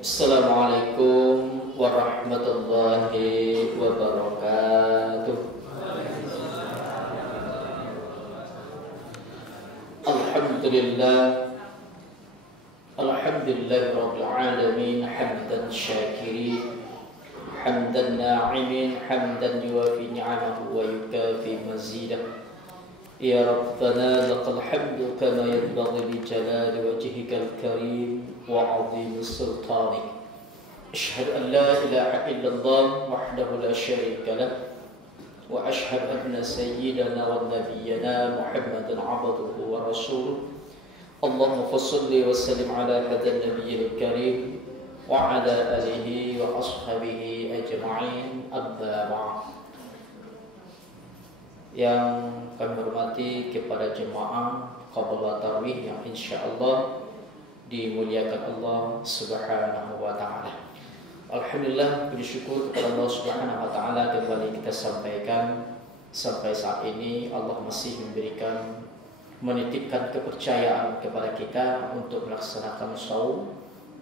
Assalamualaikum warahmatullahi wabarakatuh. Alhamdulillah, alhamdulillah rabbil alamin, hamdan syakirin, hamdan na'imin, hamdan yuwafi ni'amahu wa yukafi mazidah. Ya Rabbana lakal hamdu kama yanbaghi li jalali wajhikal karim wa 'azimi sultanik. Asyhadu an la ilaha illallah wahdahu la syarika lah wa asyhadu anna sayyidana wa nabiyyana Muhammadan 'abduhu wa rasuluh. Allahumma shalli wa sallim ala hadzal nabiyil karim wa ala alihi wa ashabihi ajma'in. Amma ba'd. Yang kami hormati kepada jemaah Qabla Tarawih yang insyaallah dimuliakan Allah Subhanahu wa taala. Alhamdulillah, puji syukur kepada Allah Subhanahu wa taala kembali kita sampaikan sampai saat ini Allah masih menitipkan kepercayaan kepada kita untuk melaksanakan shaum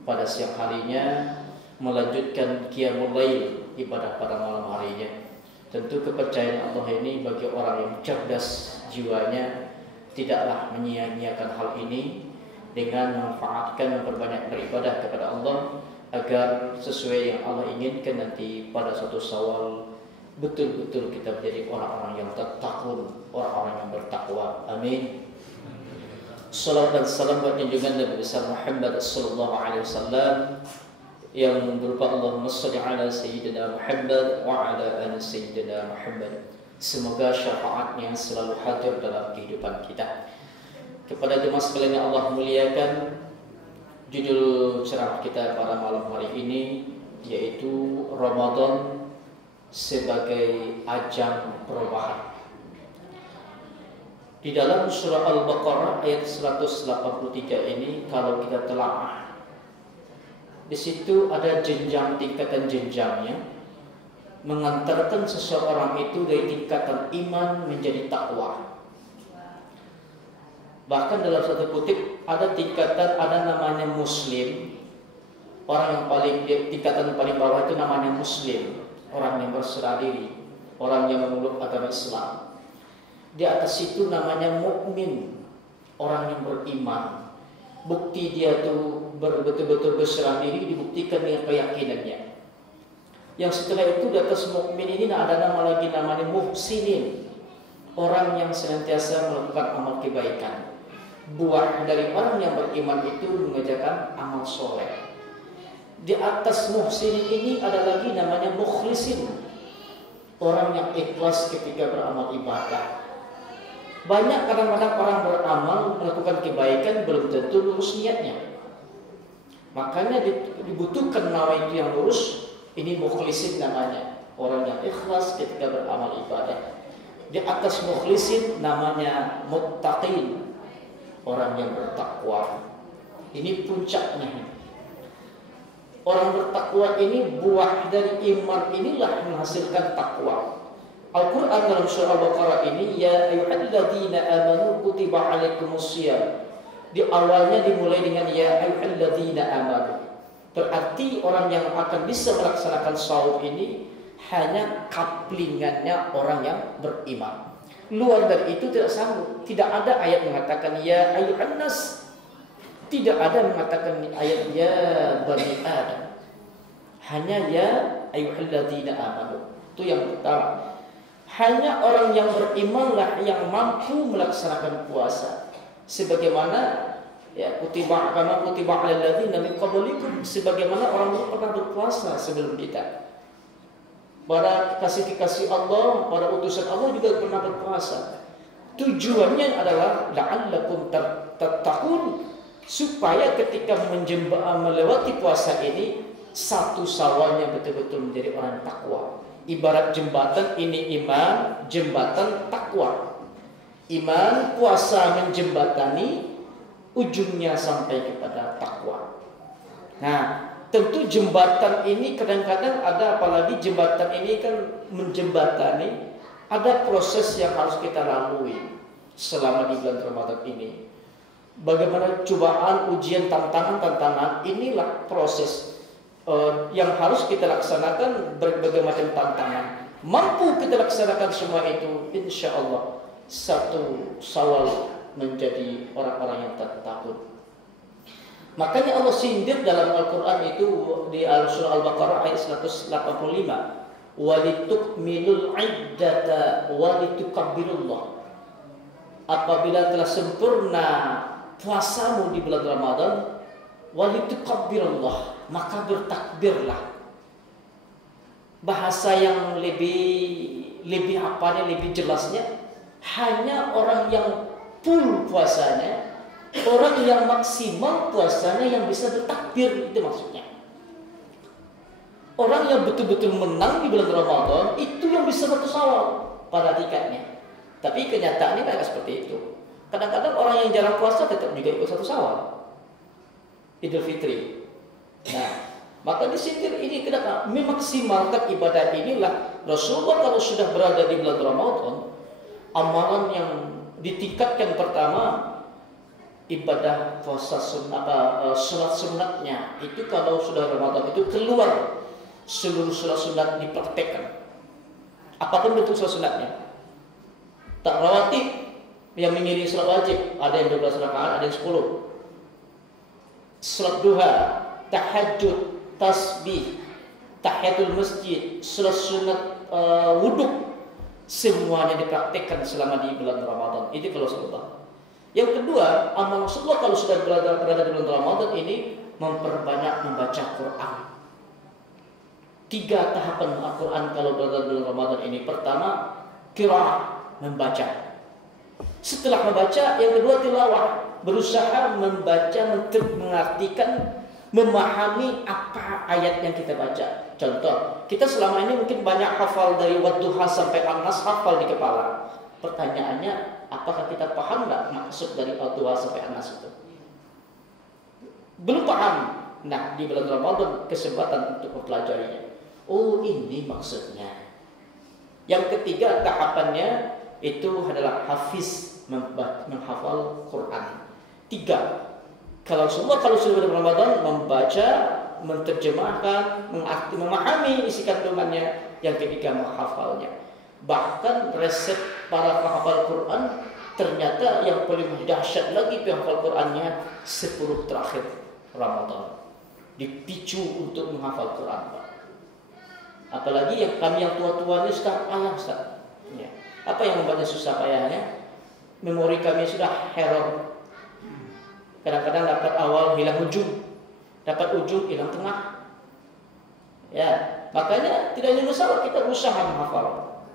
pada siang harinya, melanjutkan qiyamul lail, ibadah pada malam harinya. Tentu kepercayaan Allah ini bagi orang yang cerdas jiwanya tidaklah menyia-nyiakan hal ini dengan memanfaatkan memperbanyak beribadah kepada Allah agar sesuai yang Allah inginkan nanti pada suatu Syawal betul-betul kita menjadi orang-orang yang tattaqun, orang-orang yang bertakwa. Amin. Salawat dan salam buat junjungan Nabi besar Muhammad sallallahu alaihi wasallam yang berupa Allahumma shalli ala sayyidina Muhammad wa ala ali sayyidina Muhammad. Semoga syafaatnya selalu hadir dalam kehidupan kita. Kepada jemaah sekalian yang Allah muliakan, judul ceramah kita pada malam hari ini yaitu Ramadan sebagai ajang perubahan. Di dalam surah Al-Baqarah ayat 183 ini kalau kita telaah, di situ ada jenjang tingkatan jenjangnya mengantarkan seseorang itu dari tingkatan iman menjadi takwa. Bahkan dalam satu kutip ada tingkatan, ada namanya muslim. Orang yang paling tingkatan paling bawah itu namanya muslim, orang yang berserah diri, orang yang memeluk agama Islam. Di atas itu namanya mukmin, orang yang beriman. Bukti dia tuh betul-betul berserah diri dibuktikan dengan keyakinannya. Yang setelah itu di atas mukmin ini ada nama lagi namanya muhsinin, orang yang senantiasa melakukan amal kebaikan. Buah dari orang yang beriman itu mengerjakan amal soleh. Di atas muhsinin ini ada lagi namanya mukhlisin, orang yang ikhlas ketika beramal ibadah. Banyak kadang-kadang orang beramal melakukan kebaikan belum tentu lurus niatnya. Makanya dibutuhkan nama itu yang lurus. Ini mukhlisin namanya, orang yang ikhlas ketika beramal ibadah. Di atas mukhlisin namanya muttaqin, orang yang bertakwa. Ini puncaknya. Orang bertakwa ini, buah dari iman inilah menghasilkan takwa. Al-Quran dalam surah Al-Baqarah ini, ya ayyuhalladzina amanu kutiba alaikumusiyam. Di awalnya dimulai dengan ya ayyuhalladzina amanu. Berarti orang yang akan bisa melaksanakan shaum ini hanya kaplingannya orang yang beriman. Luar dari itu tidak sanggup. Tidak ada ayat mengatakan ya ayyuhannas. Tidak ada mengatakan ayat ya bani Adam. Hanya ya ayyuhalladzina amanu. Itu yang pertama. Hanya orang yang berimanlah yang mampu melaksanakan puasa. Sebagaimana ya kutiba alal ladzina min qablikum, sebagaimana orang yang pernah berpuasa sebelum kita. Para kekasih-kekasih Allah, para utusan Allah juga pernah berpuasa. Tujuannya adalah la'allakum tattaqun, supaya ketika melewati puasa ini satu Syawalnya betul-betul menjadi orang takwa. Ibarat jembatan ini iman, jembatan takwa. Iman, puasa menjembatani, ujungnya sampai kepada takwa. Nah, tentu jembatan ini kadang-kadang ada, apalagi jembatan ini kan menjembatani, ada proses yang harus kita lalui selama di bulan Ramadan ini. Bagaimana cobaan, ujian, tantangan, inilah proses. yang harus kita laksanakan berbagai macam tantangan. Mampu kita laksanakan semua itu, insya Allah satu Syawal menjadi orang-orang yang takut. Makanya Allah sindir dalam Al-Quran itu di surah Al-Baqarah ayat 185, walitukmilul iddata walitukabbirullah. Apabila telah sempurna puasamu di bulan Ramadan, walitukabbirullah, maka bertakbirlah. Bahasa yang lebih lebih jelasnya, hanya orang yang full puasanya, orang yang maksimal puasanya yang bisa bertakbir, itu maksudnya. Orang yang betul-betul menang di bulan Ramadan itu yang bisa satu Syawal pada tiketnya. Tapi kenyataannya tidak seperti itu. Kadang-kadang orang yang jarang puasa tetap juga ikut satu Syawal, Idul Fitri. Nah, maka disindir ini kenapa? Memaksimalkan ibadah inilah Rasulullah kalau sudah berada di bulan Ramadan, amalan yang ditingkatkan pertama ibadah puasa sunnat sunnatnya itu kalau sudah Ramadan itu keluar seluruh sunnat sunat dipraktekkan. Apapun bentuk sunnat sunatnya. Tak rawatib yang mengiringi salat wajib, ada yang 12 rakaat, ada yang 10. Salat duha, tahajud, tasbih, tahiyatul masjid, salat sunat wudhu, semuanya dipraktekkan selama di bulan Ramadan. Itu kalau Rasulullah. Yang kedua, amal Rasulullah kalau sudah berada di bulan Ramadan ini memperbanyak membaca Quran. 3 tahapan Al-Quran kalau berada di bulan Ramadan ini. Pertama, qiraah, membaca. Setelah membaca, yang kedua tilawah, berusaha membaca, mengartikan, memahami apa ayat yang kita baca. Contoh, kita selama ini mungkin banyak hafal dari Wadduha sampai An-Nas, hafal di kepala. Pertanyaannya, apakah kita paham nggak maksud dari Wadduha sampai An-Nas itu? Belum paham. Nah, di bulan Ramadan kesempatan untuk mempelajarinya. Oh, ini maksudnya. Yang ketiga tahapannya itu adalah hafiz, menghafal Quran. 3. Kalau semua kalau sudah di Ramadan membaca, menerjemahkan, memahami isi kandungannya. Yang ketiga menghafalnya. Bahkan resep para penghafal Quran ternyata yang paling dahsyat lagi penghafal Qurannya 10 terakhir Ramadan. Dipicu untuk menghafal Quran, Pak. Apalagi yang kami yang tua-tua ini sudah payah, Ustaz. Ya. Apa yang membuatnya susah payahnya? Memori kami sudah error. Kadang-kadang dapat awal hilang ujung, dapat ujung hilang tengah. Ya, makanya tidak ada masalah kita berusaha menghafal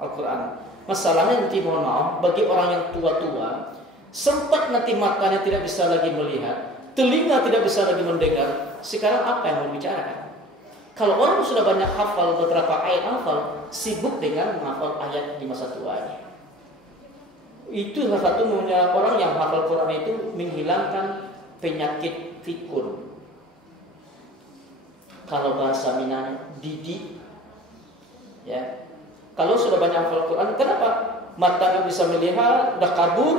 Al-Quran. Masalahnya nanti mohon maaf bagi orang yang tua-tua, sempat nanti matanya tidak bisa lagi melihat, telinga tidak bisa lagi mendengar. Sekarang apa yang mau dibicarakan? Kalau orang sudah banyak hafal beberapa ayat hafal, sibuk dengan menghafal ayat di masa tuanya. Itu salah satu orang yang hafal Quran itu menghilangkan penyakit pikun. Kalau bahasa Minangnya didi. Ya. Kalau sudah banyak hafal Quran, kenapa? Mata nggak bisa melihat, udah kabur,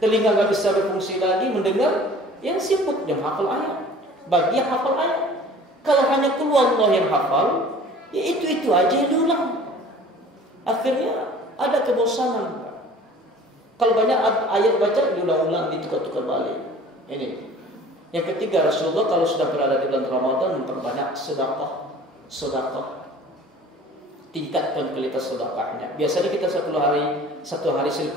telinga nggak bisa berfungsi lagi mendengar, yang sibuk yang hafal ayat. Bagi yang hafal ayat. Kalau hanya keluar Allah yang hafal, ya itu aja yang diulang. Akhirnya ada kebosanan. Kalau banyak ayat baca diulang-ulang, ditukar-tukar balik. Ini. Yang ketiga, Rasulullah kalau sudah berada di bulan Ramadan memperbanyak sedekah. Tingkatkan kualitas sedekahnya. Biasanya kita satu hari 10.000,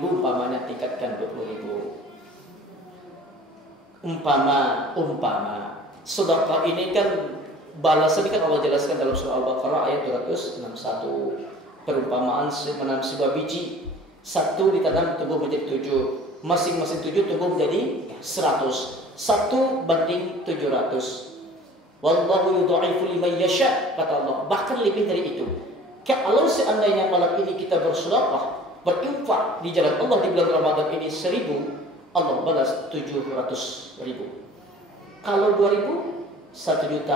umpamanya tingkatkan 20.000. Umpama sedekah ini kan balasan kan Allah jelaskan dalam surah Al-Baqarah ayat 261. Perumpamaan menanam sebuah biji, 1 ditanam tumbuh menjadi 7, masing-masing 7 tumbuh menjadi 100, 1 banding 700. Wallahu yudha'ifu liman yasha, kata Allah, bahkan lebih dari itu. Kalau seandainya malam ini kita bersedekah, berinfak di jalan Allah di bulan Ramadan ini 1.000, Allah balas 700.000. Kalau 2.000, 1.400.000.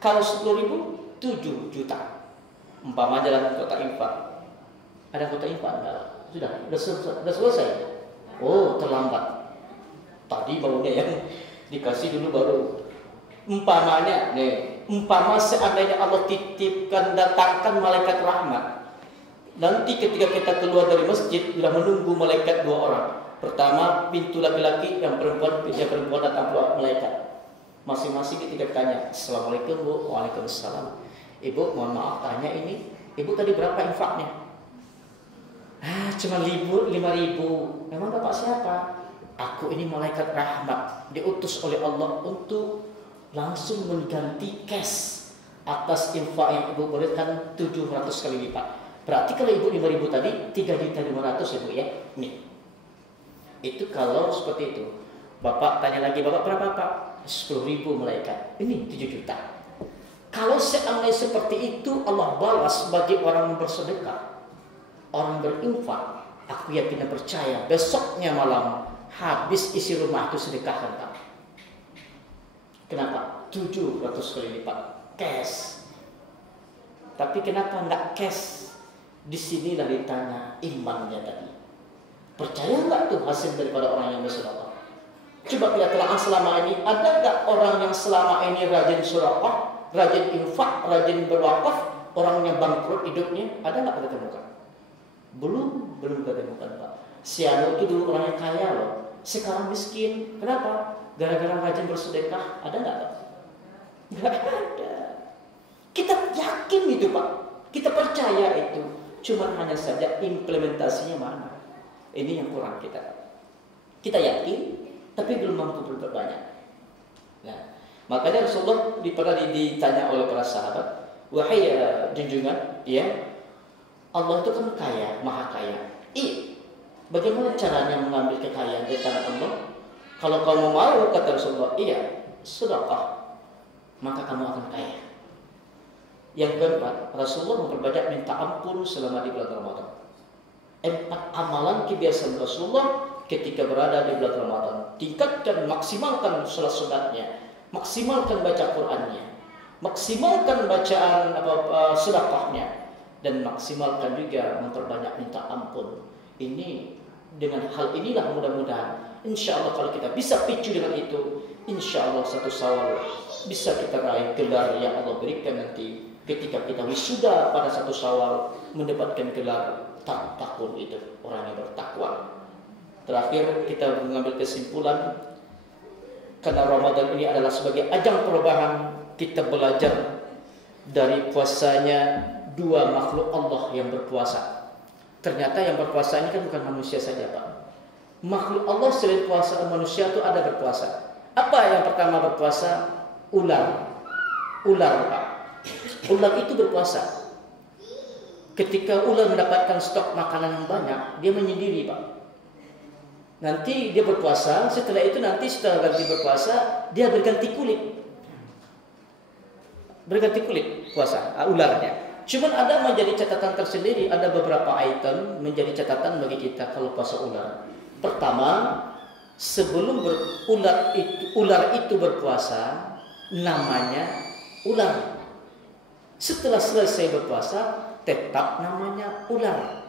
Kalau 10.000, 7 juta. Umpama dalam kota infak. Ada kota infak enggak? Sudah selesai. Oh, terlambat. Tadi barunya yang dikasih dulu baru. Umpamanya nih, umpama seandainya Allah titipkan datangkan malaikat rahmat. Nanti ketika kita keluar dari masjid sudah menunggu malaikat 2 orang. Pertama pintu laki-laki, yang perempuan datang keluar malaikat. Masing-masing ketika tanya, Assalamualaikum Bu, Waalaikumsalam. Ibu mohon maaf tanya ini, Ibu tadi berapa infaknya? Cuma 5.000. Memang Bapak siapa? Aku ini malaikat rahmat, diutus oleh Allah untuk langsung mengganti cash atas infak yang Ibu berikan 700 kali lipat. Berarti kalau Ibu 5.000 tadi 3.500.000 ya Bu ya. Nih. Itu kalau seperti itu. Bapak tanya lagi, Bapak berapa Pak? 10.000 malaikat. Ini 7 juta. Kalau seandainya seperti itu Allah balas bagi orang yang bersedekah, orang berinfak, aku yakin dan percaya besoknya malam habis isi rumah itu sedekahkan Pak. Kenapa? 700 kali lipat cash. Tapi kenapa enggak cash? Disinilah ditanya imannya tadi. Percaya enggak tuh hasil daripada orang yang bersedekah? Coba kita telah selama ini, ada enggak orang yang selama ini rajin sedekah, rajin infak, rajin berwakaf, orangnya bangkrut hidupnya? Ada enggak kita temukan? Belum kita temukan Pak. Si Anu itu dulu orangnya kaya loh, sekarang miskin. Kenapa? Gara-gara rajin bersedekah. Ada enggak Pak? Enggak ada. Kita yakin itu Pak, kita percaya itu. Cuman hanya saja implementasinya mana? Ini yang kurang kita. Kita yakin, tapi belum mampu berbuat banyak. Nah, makanya Rasulullah ditanya oleh para sahabat, wahai junjungan, ya Allah itu kan kaya, maha kaya. Bagaimana caranya mengambil kekayaan dari tangan Allah? Kalau kamu mau, kata Rasulullah, sedekah, maka kamu akan kaya. Yang keempat, Rasulullah memperbanyak minta ampun selama di bulan Ramadan. 4 amalan kebiasaan Rasulullah ketika berada di bulan Ramadan. Tingkatkan, maksimalkan salat sunatnya, maksimalkan baca Qur'annya, maksimalkan bacaan sedekahnya, dan maksimalkan juga memperbanyak minta ampun. Ini dengan hal inilah mudah-mudahan insya Allah kalau kita bisa picu dengan itu, insya Allah 1 Syawal bisa kita raih gelar yang Allah berikan nanti ketika kita wisuda pada 1 Syawal, mendapatkan gelar takwa itu, orang yang bertakwa. Terakhir kita mengambil kesimpulan, karena Ramadan ini adalah sebagai ajang perubahan, kita belajar dari puasanya 2 makhluk Allah yang berpuasa. Ternyata yang berpuasa ini kan bukan manusia saja Pak. Makhluk Allah selain puasa manusia itu ada berpuasa. Apa yang pertama berpuasa? Ular Pak. Ular itu berpuasa. Ketika ular mendapatkan stok makanan yang banyak, dia menyendiri Pak. Nanti dia berpuasa, setelah itu nanti setelah ganti berpuasa, dia berganti kulit. Berganti kulit puasa, ularnya. Cuman ada menjadi catatan tersendiri, ada beberapa item menjadi catatan bagi kita kalau puasa ular. Pertama, sebelum ular itu berpuasa, namanya ular. Setelah selesai berpuasa, tetap namanya ular.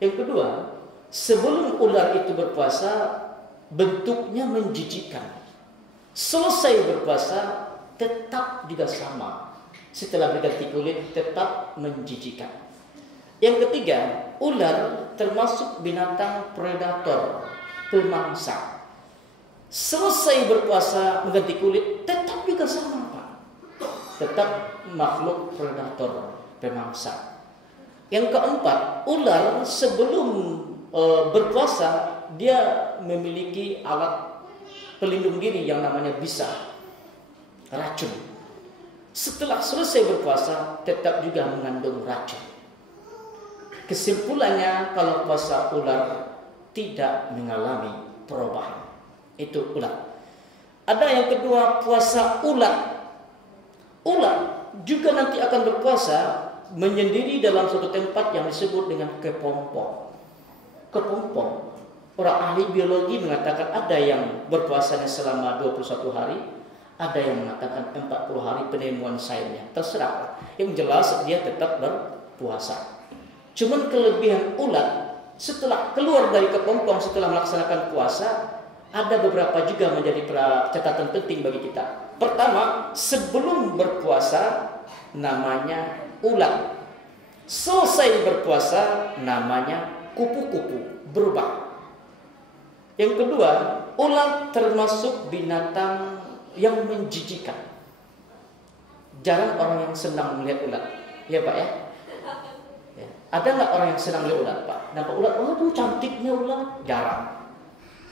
Yang kedua, sebelum ular itu berpuasa, bentuknya menjijikkan. Selesai berpuasa, tetap juga sama. Setelah berganti kulit, tetap menjijikkan. Yang ketiga, ular termasuk binatang predator, pemangsa. Selesai berpuasa mengganti kulit, tetap juga sama Pak. Tetap makhluk predator, pemangsa. Yang keempat, ular sebelum berpuasa, dia memiliki alat pelindung diri yang namanya bisa, racun. Setelah selesai berpuasa, tetap juga mengandung racun. Kesimpulannya, kalau puasa ular tidak mengalami perubahan. Itu ular. Ada yang kedua, puasa ulat. Ulat juga nanti akan berpuasa menyendiri dalam suatu tempat yang disebut dengan kepompong. Kepompong. Orang ahli biologi mengatakan ada yang berpuasanya selama 21 hari. Ada yang mengatakan 40 hari, penemuan sainsnya. Terserah. Yang jelas dia tetap berpuasa. Cuman kelebihan ulat, setelah keluar dari kepompong, setelah melaksanakan puasa, ada beberapa juga menjadi catatan penting bagi kita. Pertama, sebelum berpuasa namanya ulat. Selesai berpuasa namanya kupu-kupu, berubah. Yang kedua, ulat termasuk binatang yang menjijikan. Jarang orang yang senang melihat ulat. Ya Pak ya? Ya. Ada nggak orang yang senang melihat ulat Pak? Nampak ulat, waduh cantiknya ulat. Jarang.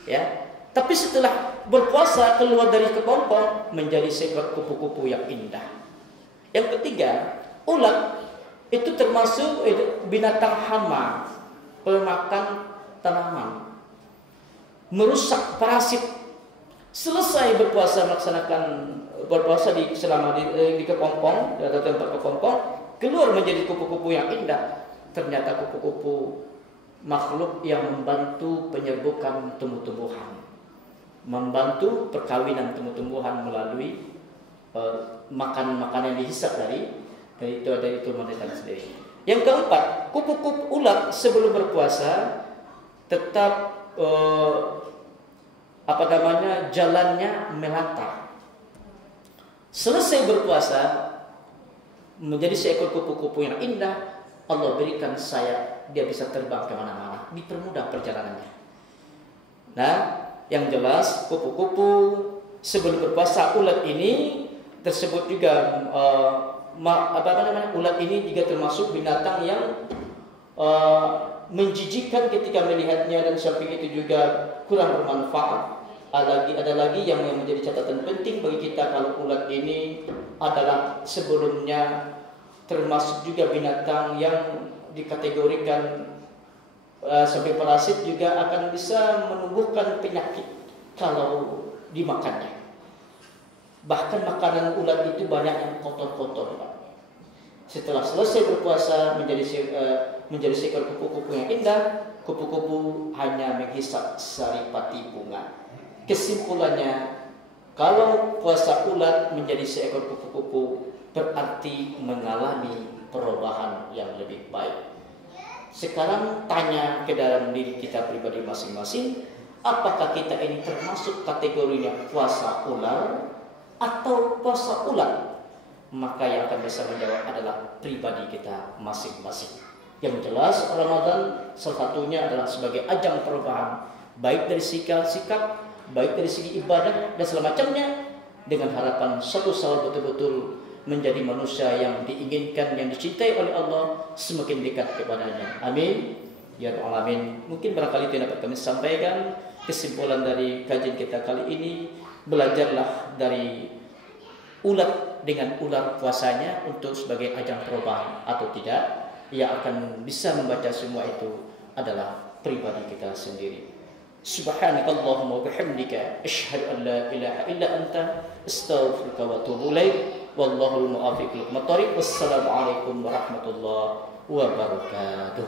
Ya. Tapi setelah berpuasa keluar dari kepompong menjadi seekor kupu-kupu yang indah. Yang ketiga, ulat itu termasuk binatang hama, pemakan tanaman, merusak parasit. Selesai berpuasa selama di kepompong atau tempat kepompong, keluar menjadi kupu-kupu yang indah. Ternyata kupu-kupu makhluk yang membantu penyerbukan tumbuh-tumbuhan, membantu perkawinan tumbuh-tumbuhan melalui makanan yang dihisap dari tumbuh-tumbuhan sendiri. Yang keempat, kupu-kupu ulat sebelum berpuasa tetap jalannya melata. Selesai berpuasa menjadi seekor kupu-kupu yang indah. Allah berikan sayap, dia bisa terbang kemana-mana, dipermudah perjalanannya. Nah, yang jelas kupu-kupu sebelum berpuasa ulat ini tersebut juga ulat ini juga termasuk binatang yang menjijikkan ketika melihatnya, dan samping itu juga kurang bermanfaat. Ada lagi yang menjadi catatan penting bagi kita, kalau ulat ini adalah sebelumnya termasuk juga binatang yang dikategorikan sampai parasit juga akan bisa menumbuhkan penyakit kalau dimakannya. Bahkan makanan ulat itu banyak yang kotor-kotor. Setelah selesai berpuasa menjadi seekor kupu-kupu yang indah, kupu-kupu hanya menghisap saripati bunga. Kesimpulannya, kalau puasa ulat menjadi seekor kupu-kupu berarti mengalami perubahan yang lebih baik. Sekarang tanya ke dalam diri kita pribadi masing-masing, apakah kita ini termasuk kategorinya puasa ular atau puasa ulat? Maka yang akan bisa menjawab adalah pribadi kita masing-masing. Yang jelas Ramadan salah satunya adalah sebagai ajang perubahan, baik dari sikap, baik dari segi ibadah dan segala macamnya, dengan harapan suatu saat betul-betul menjadi manusia yang diinginkan, yang dicintai oleh Allah, semakin dekat kepadanya. Amin ya rabbal alamin. Mungkin barangkali itu yang dapat kami sampaikan. Kesimpulan dari kajian kita kali ini, belajarlah dari ulat dengan ular puasanya untuk sebagai ajang perubahan atau tidak. Yang akan bisa membaca semua itu adalah pribadi kita sendiri. Subhanakallahumma wa bihamdika asyhadu an la ilaha illa anta astaghfiruka wa atubu ilaik. Wallahul muwaffiq ila aqwamit thoriq. Wassalamualaikum warahmatullahi wabarakatuh.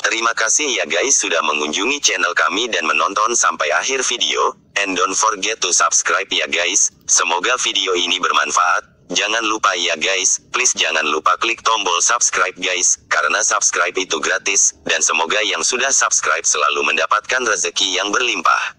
Terima kasih ya guys sudah mengunjungi channel kami dan menonton sampai akhir video. And don't forget to subscribe ya guys. Semoga video ini bermanfaat. Jangan lupa ya guys, please jangan lupa klik tombol subscribe guys, karena subscribe itu gratis. Dan semoga yang sudah subscribe selalu mendapatkan rezeki yang berlimpah.